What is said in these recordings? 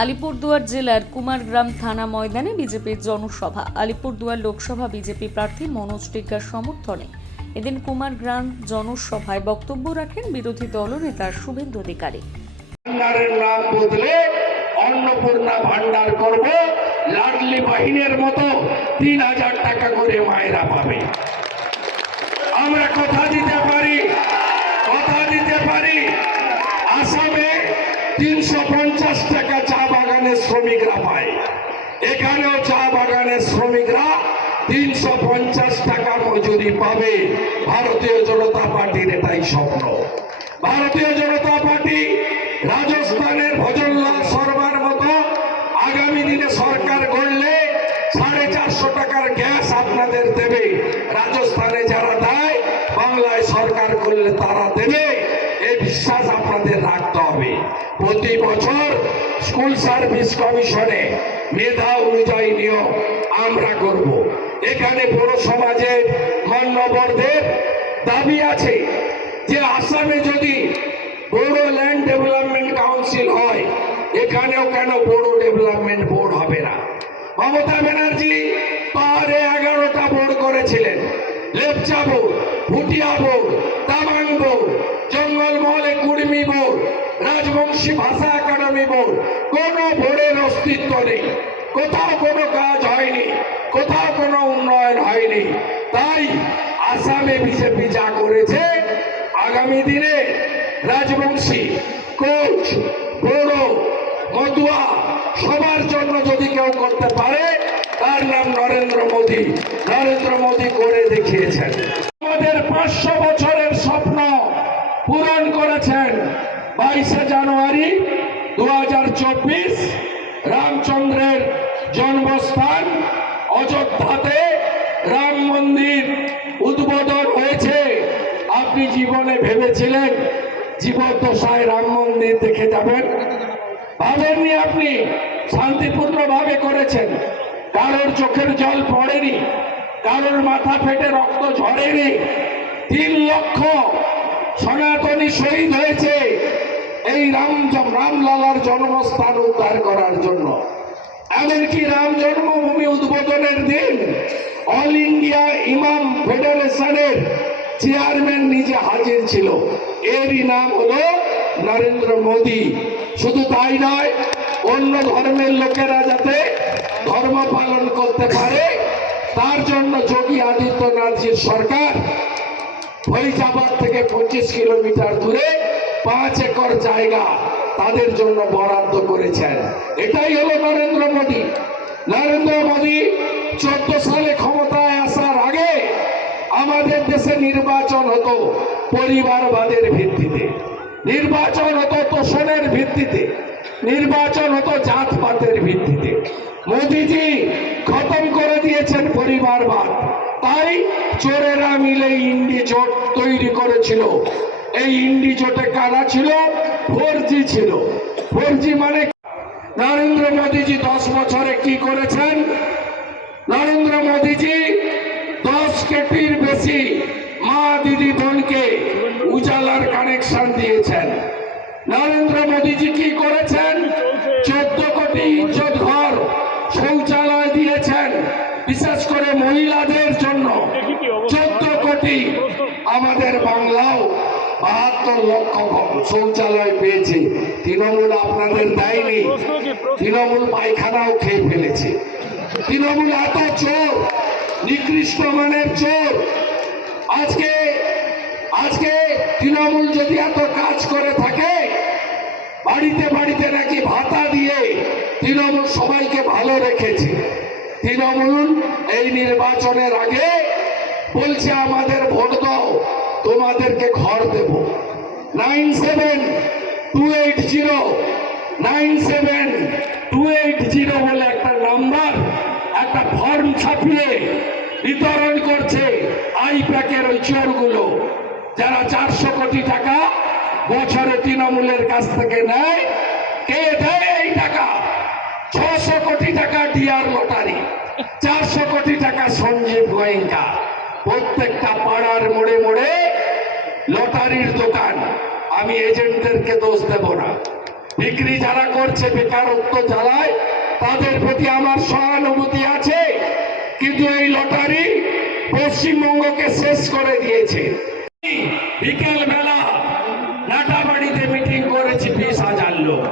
আলিপুরদুয়ার জেলার কুমারগ্রাম থানা ময়দানে বিজেপির জনসভা। আলিপুরদুয়ার লোকসভা বিজেপি প্রার্থী মনোজ টিকার সমর্থনে এদিন কুমারগ্রাম জনসভায় বক্তব্য রাখেন বিরোধী দলনেতা শুভেন্দু অধিকারী। অন্নপূর্ণা ভান্ডার করব, লাডলি বাহিনীর মতো তিন হাজার টাকা করে মায়েরা পাবে। আমরা কথা দিতে পারি, কথা দিতে পারি। আসামে তিনশো পঞ্চাশ টাকা চা বাগানের শ্রমিকরা পায়। এখানেও চা বাগানের শ্রমিকরা তিনশো পঞ্চাশ টাকা মজুরি পাবে। ভারতীয় জনতা পার্টির এটাই স্বপ্ন। ভারতীয় জনতা পার্টি রাজস্থানের ভজনলাল শর্মার মতো আগামী দিনে সরকার গড়লে সাড়ে চারশো টাকার গ্যাস আপনাদের দেবে। রাজস্থানে যারা দেয়, বাংলায় সরকার করলে তারা দেবে এই বিশ্বাস আপনাদের রাখতে হবে প্রতি বছর স্কুল সার্ভিস কমিশনে মেধা অনুযায়ী নিয়োগ আমরা করব। এখানে বড় সমাজের মান্যবরদের দাবি আছে যে আসামে যদি বড় ল্যান্ড ডেভেলপমেন্ট কাউন্সিল হয়, এখানেও কেন বড় ডেভেলপমেন্ট বোর্ড হবে না? মমতা ব্যানার্জি পাহাড়ে এগারোটা বোর্ড করেছিলেন। Lepcha board Bhutia board Tamang board জঙ্গলমহলে Kurmi board Rajbanshi ভাষা একাডেমি বোর্ড কোনো বোর্ডের অস্তিত্ব নেই। কোথাও কোনো কাজ হয়নি, কোথাও কোনো উন্নয়ন হয়নি। তাই আসামে বিজেপি যা করেছে, আগামী দিনে রাজবংশী, কোচ, বড়ো মদুয়া সবার জন্য যদি কেউ করতে পারে, তার নাম নরেন্দ্র মোদী। নরেন্দ্র মোদী করে দেখিয়েছেন আমাদের পাঁচশো বছরের স্বপ্ন পূরণ করেছেন বাইশে জানুয়ারি দু রামচন্দ্রের জন্মস্থান অযোধ্যাতে রাম মন্দির উদ্বোধন হয়েছে। আপনি জীবনে ভেবেছিলেন জীবদ্দশায় রাম মন্দির দেখে যাবেন? ভাবেননি আপনি? শান্তিপূর্ণভাবে করেছেন। কারোর চোখের জল পড়েনি, কারোর মাথা ফেটে রক্ত ঝরেনি। তিন লক্ষ সনাতনী শহীদ হয়েছে। এই রাম রামলালার জন্মস্থান উদ্ধার করার জন্য। এমনকি রাম জন্মভূমি উদ্বোধনের দিন অল ইন্ডিয়া ইমাম ফেডারেশনের চেয়ারম্যান নিজে হাজির ছিল। এরই নাম হলো নরেন্দ্র মোদী। শুধু তাই নয়, অন্য ধর্মের লোকেরা যাতে ধর্ম পালন করতে পারে, তার জন্য যোগী আদিত্যনাথজির সরকার ফরিদাবাদ থেকে পঁচিশ কিলোমিটার দূরে পাঁচ একর জায়গা তাদের জন্য বরাদ্দ করেছেন। এটাই হলো নরেন্দ্র মোদী। নরেন্দ্র মোদী চোদ্দ সালে ক্ষমতায় আসার আগে আমাদের দেশে নির্বাচন হতো পরিবারবাদের ভিত্তিতে। নির্বাচন হতো তোষণের ভিত্তিতে। নির্বাচন হতো জাতপাতের ভিত্তিতে। মোদিজি খতম করে দিয়েছেন পরিবারবাদ। তাই চোরেরা মিলে ইন্ডি জোট তৈরি করেছিল। এই ইন্ডি জোটে কারা ছিল? ফোর ছিল। ফোর মানে নরেন্দ্র মোদীজি দশ বছরে কি করেছেন? নরেন্দ্র মোদীজি দশ কেটির বেশি মা দিদি বোনকে উজালার কানেকশন দিয়েছেন। নরেন্দ্র মোদীজি কি করেছেন চোদ্দ কোটি ইজ্জত ঘর শৌচালয় দিয়েছেন বিশেষ করে মহিলাদের জন্য চোদ্দ কোটি আমাদের বাংলাও বাহাত্তর লক্ষ শৌচালয় পেয়েছে। তৃণমূল আপনাদের দেয়নি। তৃণমূল পায়খানাও খেয়ে ফেলেছে। তৃণমূল এত চোর নিকৃষ্ট মানের চোর। আজকে আজকে তৃণমূল যদি এত কাজ করে থাকে বাড়িতে বাড়িতে নাকি ভাতা দিয়ে তৃণমূল সবাইকে ভালো রেখেছে। তৃণমূল এই নির্বাচনের আগে বলছে আমাদের ভোট দাও তোমাদেরকে ঘর দেব। Nine seven two eight zero, nine seven two eight zero বলে একটা নাম্বার, একটা ফর্ম ছাপিয়ে বিতরণ করছে আই প্যাকের ওই চোরগুলো যারা চারশো কোটি টাকা বছরে তৃণমূলের কাছ থেকে নেয়, কে দেয় এই টাকা? ছশো কোটি টাকা ডিআর লটারি, চারশো কোটি টাকা সঞ্জীব গোয়েঙ্কা। প্রত্যেকটা পাড়ার মোড়ে মোড়ে লটারির দোকান। আমি এজেন্টদেরকে দোষ দেব না। বিক্রি যারা করছে, বেকারত্ব জ্বালায় তাদের প্রতি আমার সহানুভূতি আছে। কিন্তু এই লটারি পশ্চিমবঙ্গকে শেষ করে দিয়েছে। বিকেল বেলা নাটাবাড়িতে মিটিং করেছি, বিশ হাজার লোক।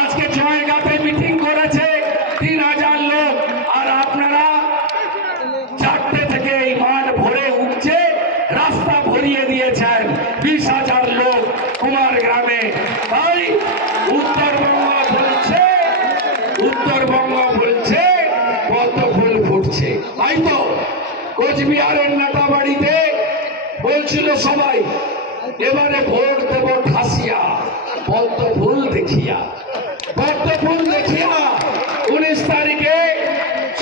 আজকে জয়গাতে মিটিং করেছে তিন হাজার লোক আর আপনারা চারটে থেকে এই মাঠ ভরে উঠছে রাস্তা ভরিয়ে দিয়েছেন বিশ হাজার লোক কুমার গ্রামে তাই উত্তরবঙ্গ বলছে উত্তরবঙ্গ বলছে কত ফুল ফুটছে তাই তো কোচবিহারের নাটাবাড়িতে বলছিল সবাই এবারে ভোট দেব ঠাসিয়া পদ্ম ফুল দেখিয়া। পদ্ম ফুল দেখিয়া উনিশ তারিখে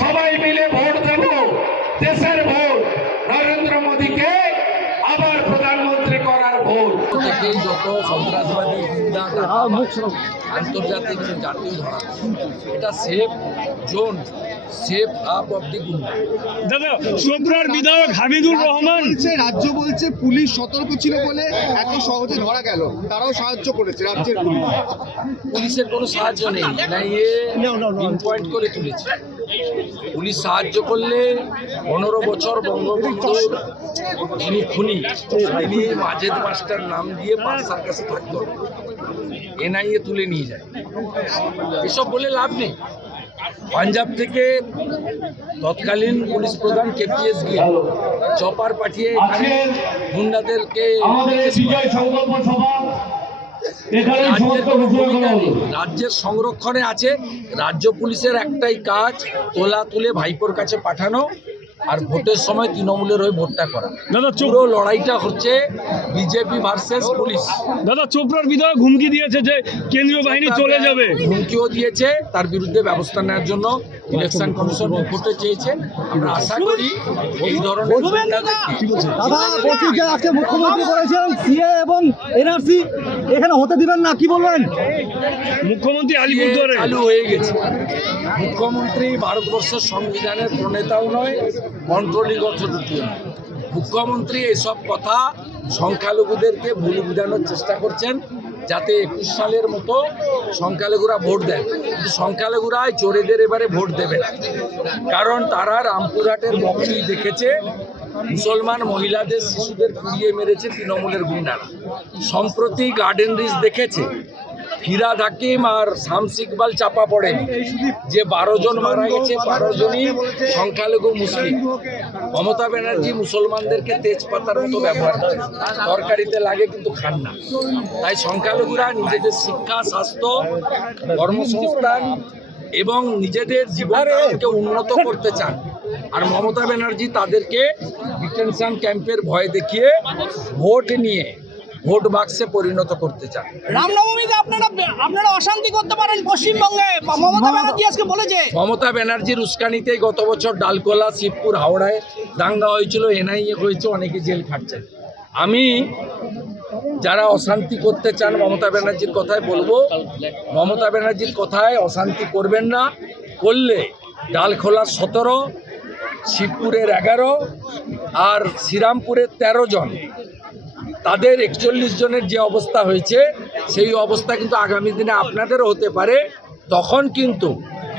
সবাই মিলে ভোট দেব দেশের ভোট নরেন্দ্র মোদীকে আবার প্রধানমন্ত্রী করার ভোট। যত সন্ত্রাসবাদী আন্তর্জাতিক জাতীয় ধরা এটা safe zone safe hub of the গুন্ডা দাদা চোপড়ার বিধায়ক হামিদুর রহমান। বলছে রাজ্য বলছে পুলিশ সতর্ক ছিল বলে এত সহজে ধরা গেল। তারাও সাহায্য করেছে রাজ্যের পুলিশ। পুলিশের কোনো সাহায্য নেই। পয়েন্ট করে তুলেছে। পুলিশ সাহায্য করলে পনেরো বছর বঙ্গবন্ধুর যিনি খুনি তিনি মাজেদ মাস্টার নাম দিয়ে বাদশার কাছে থাকতো। এনআইএ তুলে নিয়ে যায়। এসব বলে লাভ নেই। পাঞ্জাব থেকে তৎকালীন পুলিশ প্রধান কেপিএস গিয়ে চপার পাঠিয়ে গুন্ডাদেরকে। রাজ্যের সংরক্ষণে আছে রাজ্য পুলিশের একটাই কাজ তোলা তুলে ভাইপোর কাছে পাঠানো আর ভোটের সময় তৃণমূলের হয়ে ভোটটা করা। দাদা চোপ। পুরো লড়াইটা হচ্ছে বিজেপি ভার্সেস পুলিশ। দাদা চোপড়ার বিধায়ক হুমকি দিয়েছে যে কেন্দ্রীয় বাহিনী চলে যাবে। হুমকিও দিয়েছে তার বিরুদ্ধে ব্যবস্থা নেওয়ার জন্য ইলেকশন কমিশন রিপোর্টে চেয়েছে। আমরা আশা করি এই ধরনের দাদা! আজকে মুখ্যমন্ত্রী বলেছেন সিএ এবং এনআরসি এখানে হতে দিবেন না কি বলবেন? মুখ্যমন্ত্রী আলিপুরদুয়ারে চালু হয়ে গেছে। মুখ্যমন্ত্রী ভারতবর্ষের সংবিধানের প্রণেতাও নয় কন্ট্রোলিং অথরিটিও নয়। মুখ্যমন্ত্রী এসব কথা সংখ্যালঘুদেরকে ভুল বোঝানোর চেষ্টা করছেন, যাতে একুশ সালের মতো সংখ্যালঘুরা ভোট দেন কিন্তু সংখ্যালঘুরাই চোরেদের এবারে ভোট দেবে না। কারণ তারা রামপুরহাটের বক্সি দেখেছে, মুসলমান মহিলাদের শিশুদের পুড়িয়ে মেরেছে তৃণমূলের গুন্ডারা। সম্প্রতি গার্ডেন রিচ দেখেছে ফিরাদ হাকিম আর শামস ইকবাল চাপা পড়েনি। যে বারো জন মারা গেছে, বারো জনই সংখ্যালঘু মুসলিম। মমতা ব্যানার্জি মুসলমানদেরকে তেজপাতার মতো ব্যবহার করে। তরকারিতে লাগে কিন্তু খান না। তাই সংখ্যালঘুরা নিজেদের শিক্ষা, স্বাস্থ্য, কর্মসংস্থান এবং নিজেদের জীবনকে উন্নত করতে চান। আর মমতা ব্যানার্জি তাদেরকে ডিটেনশন ক্যাম্পের ভয় দেখিয়ে ভোট নিয়ে ভোট বাক্সে পরিণত করতে চান। রামনবমীতে আপনারা আপনারা অশান্তি করতে পারেন পশ্চিমবঙ্গে। মমতা ব্যানার্জি আজকে বলেছে। মমতা ব্যানার্জির উস্কানিতেই গত বছর ডালকোলা শিবপুর হাওড়ায় দাঙ্গা হয়েছিল এনআইএ হয়েছে অনেকে জেল খাটছেন। আমি যারা অশান্তি করতে চান মমতা ব্যানার্জির কথায় বলব। মমতা ব্যানার্জির কথায় অশান্তি করবেন না। করলে ডালখোলা সতেরো শিবপুরের এগারো আর শ্রীরামপুরের তেরো জন তাদের একচল্লিশ জনের যে অবস্থা হয়েছে সেই অবস্থা কিন্তু আগামী দিনে আপনাদেরও হতে পারে। তখন কিন্তু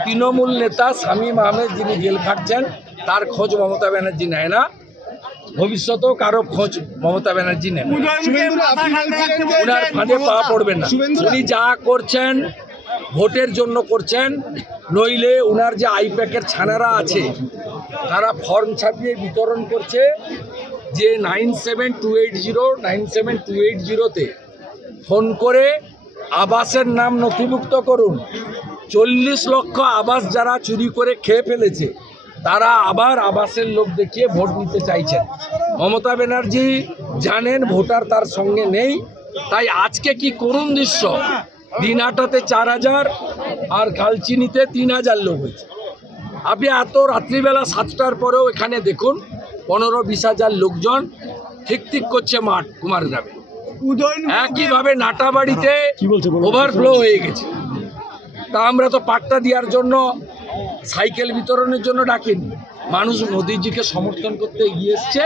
তৃণমূল নেতা শামীম আহমেদ যিনি জেল খাটছেন তার খোঁজ মমতা ব্যানার্জি নেয় না। ভবিষ্যতেও কারও খোঁজ মমতা ব্যানার্জি নেন ফাঁদে পা পড়বেন না। উনি যা করছেন ভোটের জন্য করছেন নইলে ওনার যে আইপ্যাকের ছানারা আছে তারা ফর্ম ছাপিয়ে বিতরণ করছে যে nine seven two eight zero, nine seven two eight জিরোতে ফোন করে আবাসের নাম নথিভুক্ত করুন। চল্লিশ লক্ষ আবাস যারা চুরি করে খেয়ে ফেলেছে, তারা আবার আবাসের লোক দেখিয়ে ভোট নিতে চাইছেন। মমতা ব্যানার্জি জানেন ভোটার তার সঙ্গে নেই, তাই আজকে কি করুন দৃশ্য? দিনহাটাতে চার হাজার আর কালচিনিতে তিন হাজার লোক হয়েছে। আপনি এত রাত্রিবেলা সাতটার পরেও এখানে দেখুন পনেরো বিশ হাজার লোকজন ঠিক ঠিক করছে মাঠ কুমার গ্রামে। একইভাবে নাটাবাড়িতে ওভারফ্লো হয়ে। গেছে। তা আমরা তো পাট্টা দেওয়ার জন্য সাইকেল বিতরণের জন্য ডাকিনি। মানুষ মোদিজিকে সমর্থন করতে এগিয়ে এসছে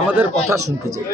আমাদের কথা শুনতে চাই